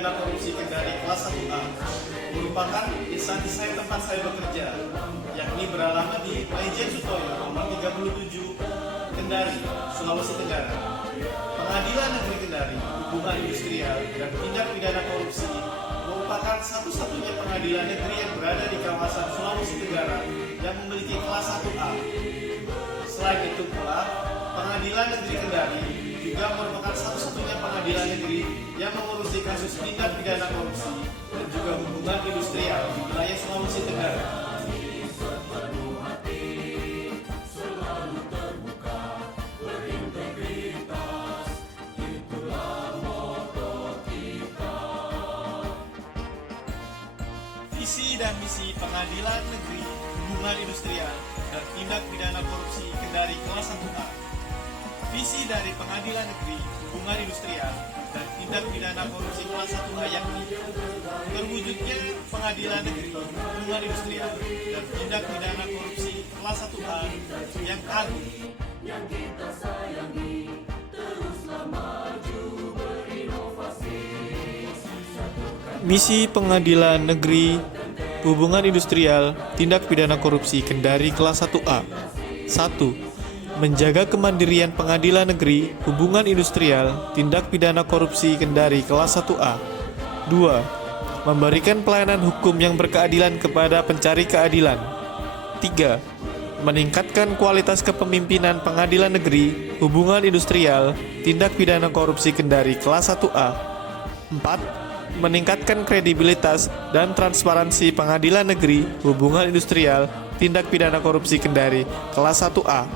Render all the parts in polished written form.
pidana korupsi Kendari kelas 1A merupakan instansi saya tempat saya bekerja, yakni beralamat di Maijen Sutoyo nomor 37 Kendari, Sulawesi Tenggara. Pengadilan Negeri Kendari, Hubungan Industrial dan Tindak Pidana Korupsi merupakan satu-satunya pengadilan negeri yang berada di kawasan Sulawesi Tenggara yang memiliki kelas 1A. Selain itu pula, Pengadilan Negeri Kendari juga merupakan satu-satunya pengadilan negeri yang mengurusi kasus tindak pidana korupsi dan juga hubungan industrial di wilayah Sulawesi Tenggara. Visi dan misi Pengadilan Negeri Hubungan Industrial dan Tindak Pidana Korupsi Kendari kelas 1A. Visi dari Pengadilan Negeri Hubungan Industrial dan Tindak Pidana Korupsi kelas 1A yakni terwujudnya Pengadilan Negeri Hubungan Industrial dan Tindak Pidana Korupsi kelas 1A yang agung, yang kita sayangi, teruslah maju berinovasi. Misi Pengadilan Negeri Hubungan Industrial Tindak Pidana Korupsi Kendari kelas 1A. 1. Menjaga kemandirian Pengadilan Negeri Hubungan Industrial Tindak Pidana Korupsi Kendari kelas 1A. 2. Memberikan pelayanan hukum yang berkeadilan kepada pencari keadilan. 3. Meningkatkan kualitas kepemimpinan Pengadilan Negeri Hubungan Industrial Tindak Pidana Korupsi Kendari kelas 1A. 4. Meningkatkan kredibilitas dan transparansi Pengadilan Negeri Hubungan Industrial Tindak Pidana Korupsi Kendari kelas 1A.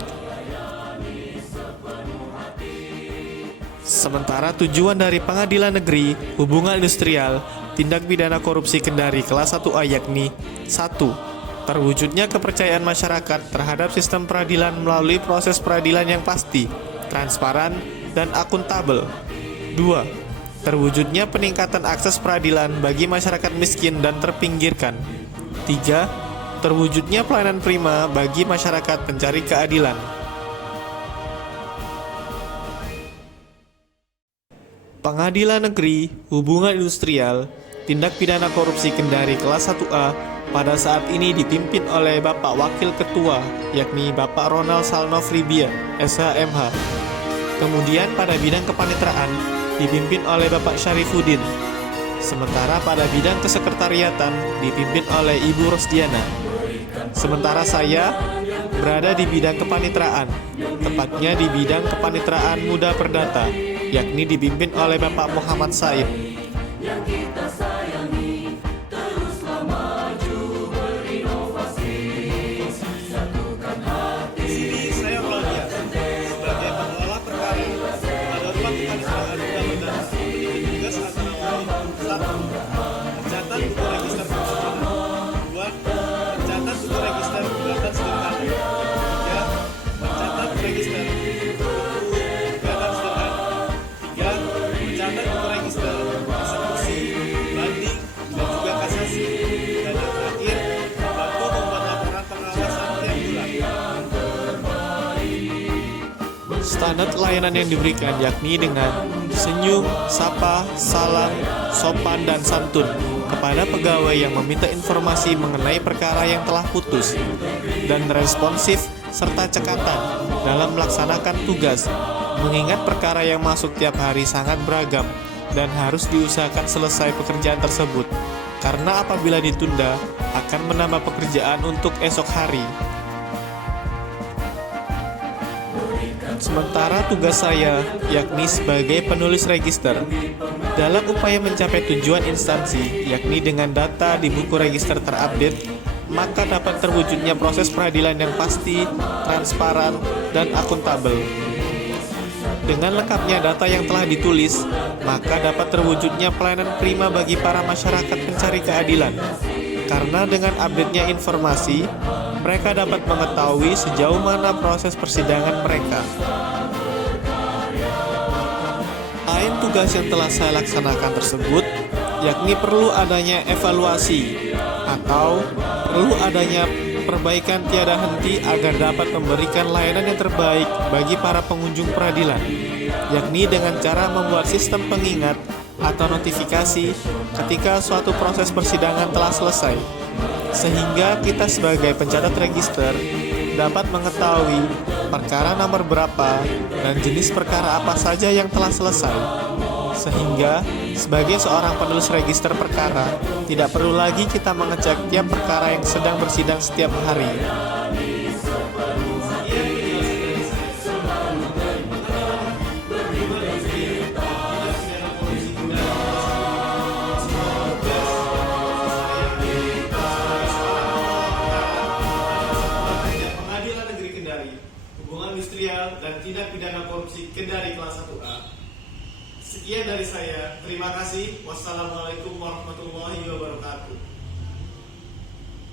Sementara tujuan dari Pengadilan Negeri Hubungan Industrial Tindak Pidana Korupsi Kendari kelas 1A yakni 1. Terwujudnya kepercayaan masyarakat terhadap sistem peradilan melalui proses peradilan yang pasti, transparan, dan akuntabel. 2. Terwujudnya peningkatan akses peradilan bagi masyarakat miskin dan terpinggirkan. 3. Terwujudnya pelayanan prima bagi masyarakat pencari keadilan. Pengadilan Negeri Hubungan Industrial Tindak Pidana Korupsi Kendari kelas 1A pada saat ini dipimpin oleh Bapak Wakil Ketua, yakni Bapak Ronald Salnofribia, SHMH. Kemudian pada bidang kepaniteraan dipimpin oleh Bapak Syarifuddin. Sementara pada bidang kesekretariatan dipimpin oleh Ibu Rosdiana. Sementara saya berada di bidang kepanitraan, tepatnya di bidang kepanitraan muda perdata, yakni dipimpin oleh Bapak Muhammad Said. Standar layanan yang diberikan yakni dengan senyum, sapa, salam, sopan, dan santun kepada pegawai yang meminta informasi mengenai perkara yang telah putus, dan responsif serta cekatan dalam melaksanakan tugas, mengingat perkara yang masuk tiap hari sangat beragam dan harus diusahakan selesai pekerjaan tersebut, karena apabila ditunda akan menambah pekerjaan untuk esok hari. Sementara tugas saya, yakni sebagai penulis register, dalam upaya mencapai tujuan instansi, yakni dengan data di buku register terupdate, maka dapat terwujudnya proses peradilan yang pasti, transparan, dan akuntabel. Dengan lengkapnya data yang telah ditulis, maka dapat terwujudnya pelayanan prima bagi para masyarakat pencari keadilan. Karena dengan update-nya informasi, mereka dapat mengetahui sejauh mana proses persidangan mereka. Lain tugas yang telah saya laksanakan tersebut, yakni perlu adanya evaluasi atau perlu adanya perbaikan tiada henti agar dapat memberikan layanan yang terbaik bagi para pengunjung peradilan, yakni dengan cara membuat sistem pengingat atau notifikasi ketika suatu proses persidangan telah selesai, sehingga kita sebagai pencatat register dapat mengetahui perkara nomor berapa dan jenis perkara apa saja yang telah selesai. Sehingga sebagai seorang penulis register perkara, tidak perlu lagi kita mengecek tiap perkara yang sedang bersidang setiap hari. Pengadilan Negeri Kendari, Hubungan Industrial dan Tindak Pidana Korupsi Kendari kelas 1A. Sekian dari saya. Terima kasih. Wassalamualaikum warahmatullahi wabarakatuh.